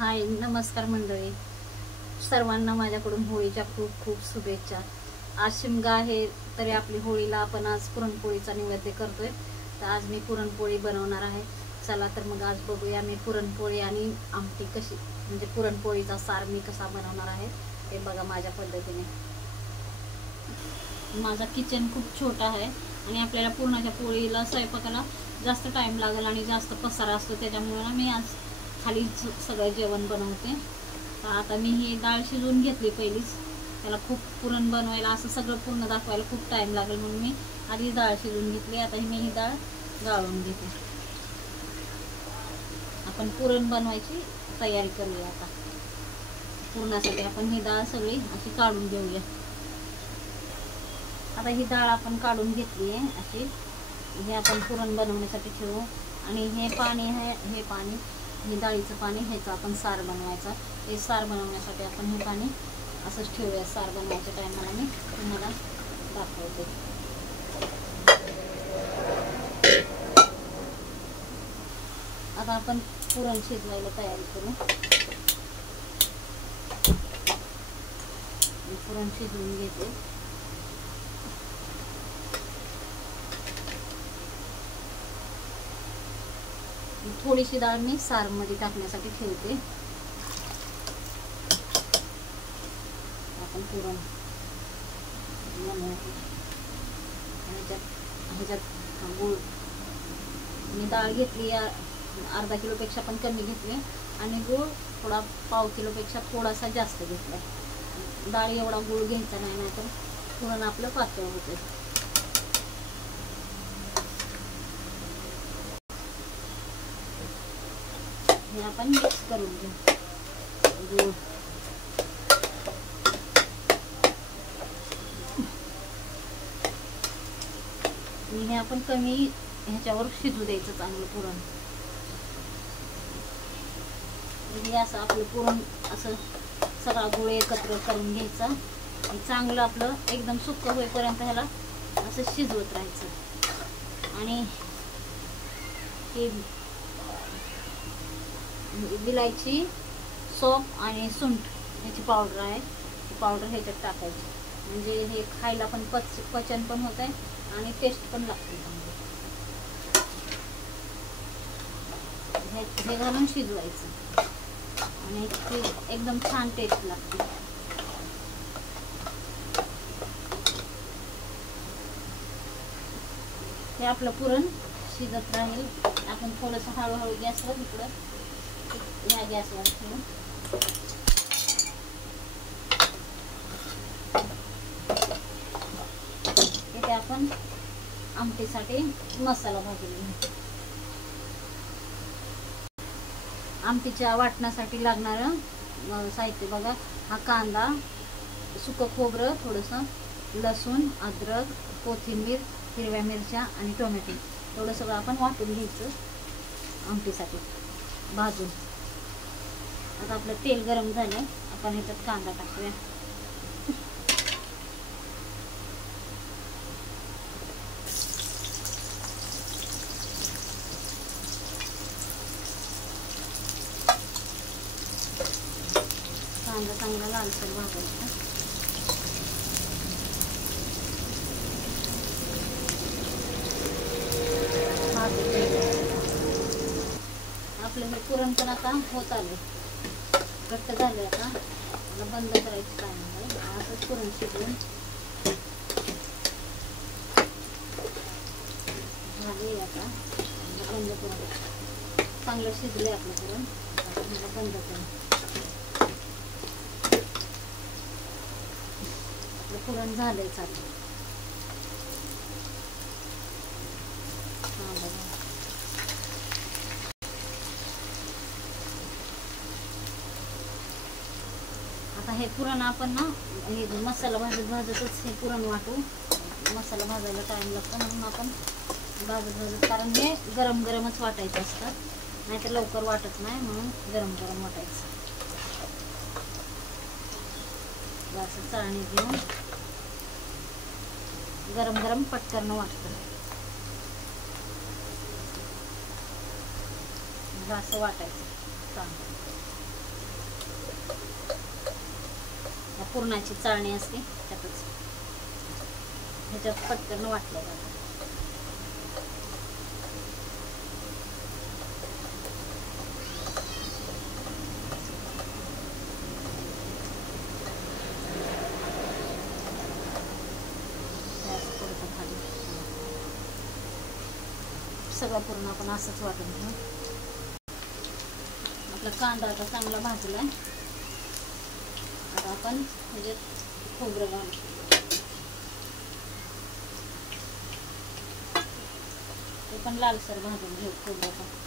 हाय नमस्कार मंडळी, सर्वांना माझ्याकडून होळीच्या खूप खूप शुभेच्छा। आज शिमगा आहे तरी आपली होळीला आपण आज पुरणपोळीचा नैवेद्य करतोय। तर आज मी पुरणपोळी बनवणार आहे। चला तर मग आज बघूया मी पुरणपोळी आणि आमटी कशी, म्हणजे पुरणपोळीचा सार मी कसा बनवणार आहे ते बघा माझ्या पद्धतीने। माझा किचन खूप छोटा आहे आणि आपल्याला पुरणाच्या पोळीला स्वयंपाकाला जास्त टाइम लागेल आणि जास्त पसारा असतो, त्याच्यामुळे मी आज खाली सगळं जेवण बनवते। तर आता मी ही डाळ शिजवून घेतली पहिलीच, त्याला खूप पुरण बनवायला असं सगळं पूर्ण दाखवायला खूप टाइम लागेल म्हणून मी आधी डाळ शिजवून घेतली। आता मी ही डाळ गाळून घेते। आपण पुरण बनवायची तयारी करूया। आता पुरणासाठी आपण ही डाळ सगळी अशी काढून घेऊया। आता ही डाळ आपण काढून घेतली आहे अशी, हे आपण पुरण बनवण्यासाठी ठेवू। आणि हे पाणी आहे, हे पाणी, हे डाळीचं पाणी, ह्याचं आपण सार बनवायचा। हे सार बनवण्यासाठी आपण हे पाणी असंच ठेवूया। सार बनवायच्या टायमाला मी तुम्हाला दाखवते। आता आपण पुरण शिजवायला तयारी करू। पुरण शिजवून घेते। थोडीशी डाळ मी सार मध्ये टाकण्यासाठी ठेवते। आपण पुरण ह्याच्यात गूळ, मी डाळ घेतली अर्धा किलोपेक्षा पण कमी घेतली आणि गूळ थोडा पाव किलोपेक्षा थोडासा जास्त घेतला। डाळ एवढा गूळ घ्यायचा नाही, नाहीतर पुरण आपलं पातळ होते। हे आपण मिक्स करून घेऊ गूळ। हे आपण कमी ह्याच्यावर शिजू द्यायचं चांगलं पुरण। हे असं आपलं पुरण असं सगळा गूळ एकत्र करून घ्यायचा आणि चांगलं आपलं एकदम सुक्क होईपर्यंत ह्याला असं शिजवत राहायचं। आणि हे विलायची, सोप आणि सुंठ ह्याची पावडर आहे, ती पावडर ह्याच्यात टाकायची, म्हणजे हे खायला पण पचन पण होत आहे आणि टेस्ट पण लागते चांगली। हे घालून शिजवायचं आणि एकदम छान टेस्ट लागते। हे आपलं पुरण शिजत राहील। आपण थोडंसं हळूहळू गॅसवर इकडं या गॅसवर ठेवू। इथे आपण आमटीसाठी मसाला भाजून घेऊ। आमटीच्या वाटण्यासाठी लागणारं साहित्य बघा, हा कांदा, सुकं खोबरं, थोडंसं लसूण, अद्रक, कोथिंबीर, हिरव्या मिरच्या आणि टोमॅटो, एवढं सगळं आपण वाटून घ्यायचं आमटीसाठी भाजून। आता आपलं तेल गरम झालं, आपण ह्याच्यात कांदा टाकूया। कांदा चांगला लालसर भाजायचा। आपलं हे पुरण पण आता होत आलं, घट्ट झालं। आता मला बंद करायचं काय नाही, असंच पुरण शिजवून झाले। आता बंद करून, चांगलं शिजलंय आपलं पुरण, आता मला बंद करून। आपलं पुरण झालंय चालू। हां बघा, आता हे पुरण आपण ना हे मसाला भाजतच हे पुरण वाटू। मसाला भाजायला टाइम लागतो म्हणून आपण भाजत, कारण हे गरम गरमच वाटायचं असतात, नाहीतर लवकर वाटत नाही, म्हणून गरम गरम वाटायचं। असं चाळणी घेऊन गरम गरम पटकन वाटतं, असं वाटायचं चांगलं। पुरणाची चाळणी असते त्यातच, ह्याच्यात पटकन वाटलं जातं. सगळं पूर्ण आपण असंच वाटून घेऊ. आपला कांदा आता चांगला भाजलाय. आता आपण ह्याच्यात खोबरं घालू. ते पण लालसर भाजून घेऊ खोबरं पण.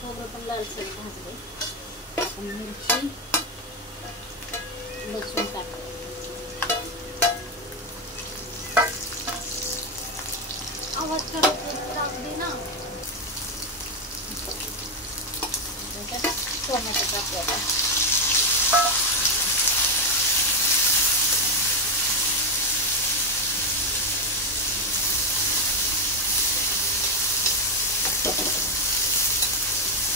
खोबरं पण लालसर भाजले. आपण मिरची लसूण टाकलं. आवाज टाकते ना. टोमॅटो टाकूया.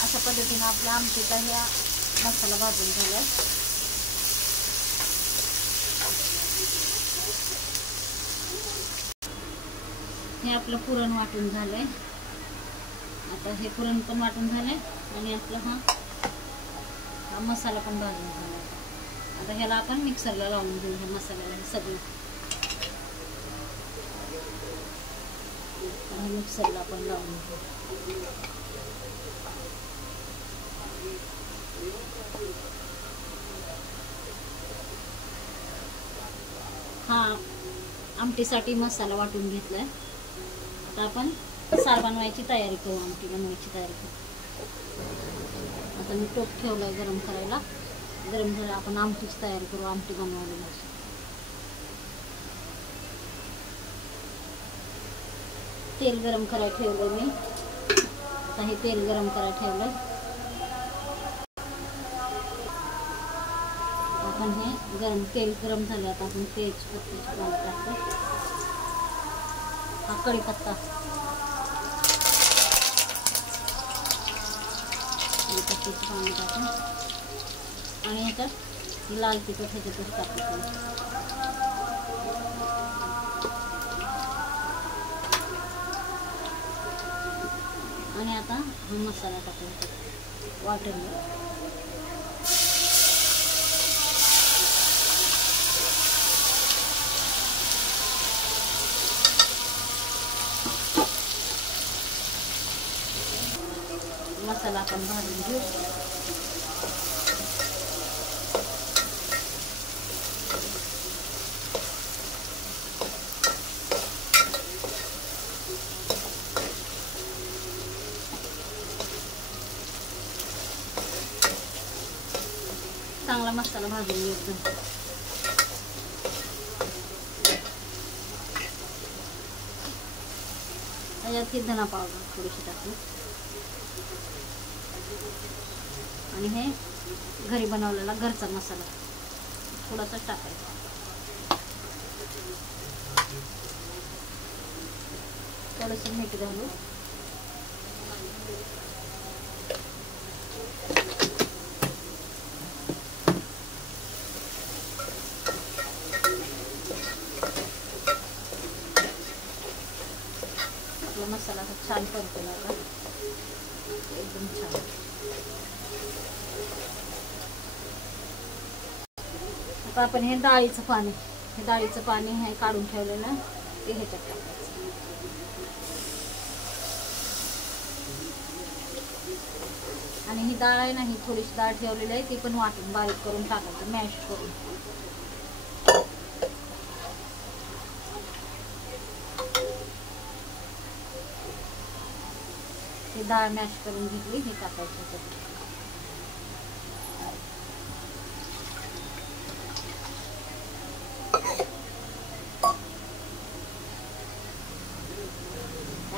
अशा पद्धतीने आपल्या आमटीचा ह्या मसाला भाजून झालाय. हे आपलं पुरण वाटून झालंय. आता हे पुरण पण वाटून झालंय आणि आपला हा मसाला पण भाजून झालाय. आता ह्याला आपण मिक्सरला लावून घेऊ. ह्या मसाल्याला हे सगळं मिक्सरला आपण लावून घेऊ. हा आमटीसाठी मसाला वाटून घेतलाय. आता आपण सार बनवायची तयारी करू. आमटी बनवायची तयारी करू. आता मी टोप ठेवलाय गरम करायला. गरम झालं आपण आमटीची तयारी करू. आमटी बनवायला तेल गरम करायला ठेवलं मी. आता हे तेल गरम करायला ठेवलं. आपण हे तेल गरम झालं. आता आपण तेजपत्त्याची पानं टाकतो. हा कढीपत्ता, कढीपत्त्याची पानं टाकून आणि ह्याच्यात लाल तिखट ह्याच्यातच टाकायचं. आणि आता हा मसाला टाकायचा वाटण. मसाला आपण भाजून घेऊ. चांगला मसाला भाजून घेऊ एकदम. त्याच्यात ही धना पावडर थोडीशी टाकू. आणि हे घरी बनवलेला घरचा मसाला थोडासा टाकायचा. थोडंसं मीठ घालू. आपला मसाला छान परतला होता. एकदम छान. आता आपण हे डाळीचं पाणी हे काढून ठेवलेलं ते ह्याच्यात टाकायचं. आणि ही डाळ आहे ना, ही थोडीशी डाळ ठेवलेली आहे ती पण वाटून बारीक करून टाकायचं, मॅश करून. ही डाळ मॅश करून घेतली, हे टाकायचं.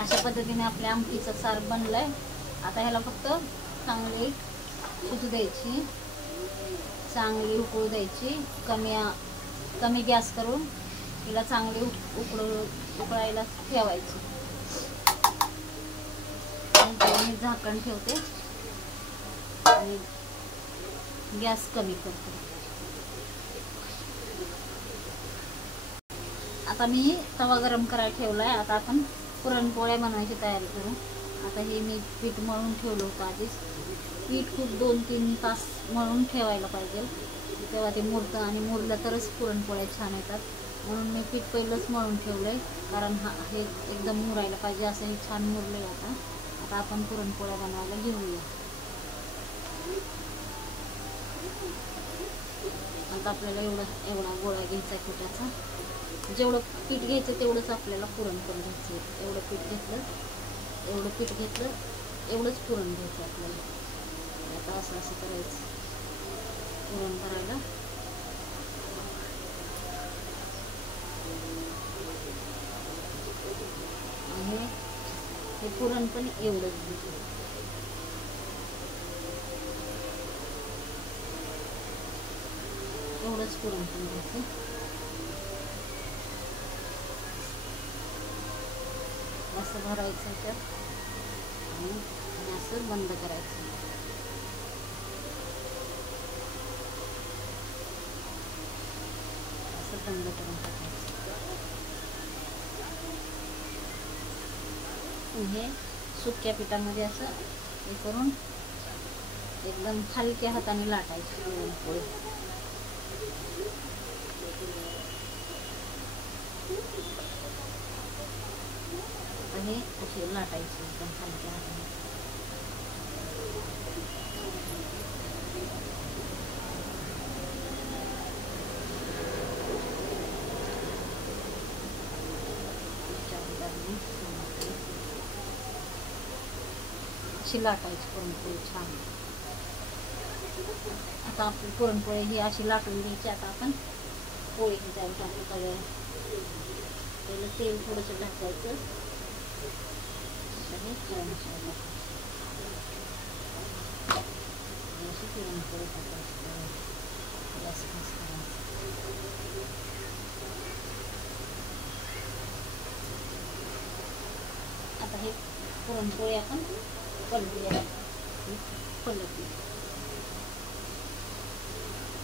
अशा पद्धतीने आपल्या आमटीचा सार बनलाय. आता ह्याला फक्त चांगली शिजू द्यायची, चांगली उकळू द्यायची. कमी कमी गॅस करून तिला चांगली उकळायला ठेवायची. मी झाकण ठेवते आणि गॅस कमी करते. आता मी तवा गरम करायला ठेवला आहे. आता आपण पुरणपोळ्या बनवायची तयारी करू. आता हे मी पीठ मळून ठेवलं होतं आधीच. पीठ खूप 2-3 तास मळून ठेवायला पाहिजे, तेव्हा ते मुरतं आणि मुरलं तरच पुरणपोळ्या छान येतात. म्हणून मी पीठ पहिलंच मळून ठेवलं आहे, कारण हे एकदम मुरायला पाहिजे. असं हे छान मुरलं आहे. आता आपण पुरणपोळ्या बनवायला घेऊया. आता आपल्याला एवढा गोळा घ्यायचा आहे पिठाचा. जेवढं पीठ घ्यायचं तेवढंच आपल्याला पुरण करून घ्यायचं आहे. एवढं पीठ घेतलं एवढंच पुरण घ्यायचं आपल्याला. आता असं करायचं पुरण करायला. आणि हे पुरण पण एवढंच घ्यायचं. एवढंच पुरण पण घ्यायचं. असं भरायचं त्यात आणि असं बंद करायचं. असं बंद करून टाकायचं. हे सुक्या पिठामध्ये असं हे करून एकदम हलक्या हाताने लाटायची पुरणपोळी. हे असे लाटायचे एकदम हलक्या हाताने. अशी लाटायची पुरणपोळी छान. आता आपली पुरणपोळी ही अशी लाटून घ्यायची. आता आपण पोळी त्यावर टाकू. पहिलं तेल थोडंसं टाकायचं. पुरणपोळी टाकायची. आता हे पुरणपोळी आपण पलटली.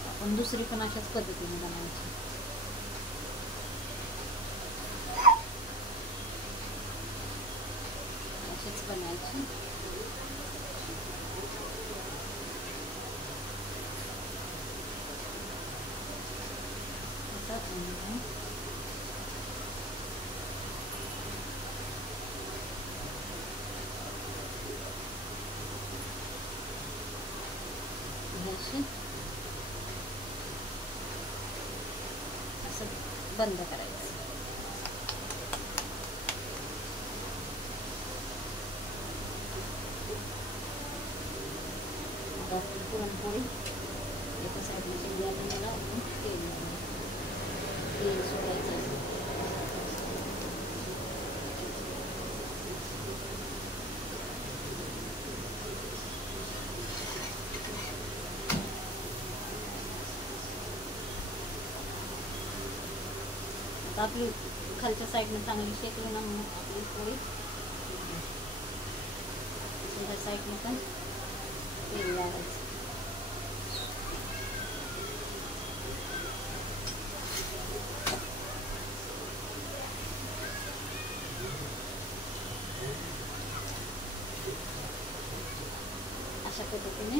आपण दुसरी पण अशाच पद्धतीने बनवायची. अशीच बनायची. असं बंद करायचं. पुरणपोळी एका साईडला केली. आपण याला तेल सोडायचं. आता आपली खालच्या साईडने चांगली शेकली ना म्हणून आपली पोळी दुसऱ्या साईडने पण तेल लावायचं. अशा पद्धतीने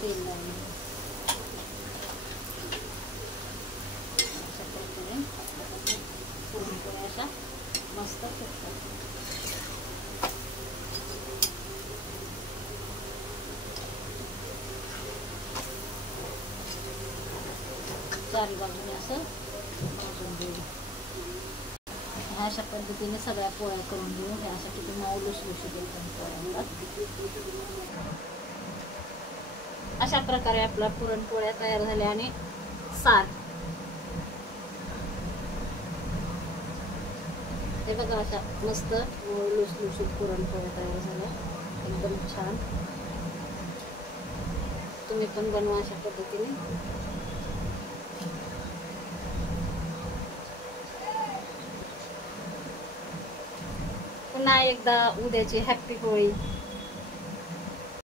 तेल लावून अशा पद्धतीने पुरणपोळ्या अशा मस्त फुगतात. चारी बाजूने असं भाजून घेऊ. अशा पद्धतीने सगळ्या पोळ्या करून घेऊ. ह्यासाठी किती मऊ लुसलुशीत एकदम पोळ्या. अशा प्रकारे आपल्या पुरणपोळ्या तयार झाल्या. आणि सार हे बघा अशा मस्त लुसलुशीत पुरणपोळ्या तयार झाल्या, एकदम छान. तुम्ही पण बनवा अशा पद्धतीने. पुन्हा एकदा उद्याची हॅपी होळी.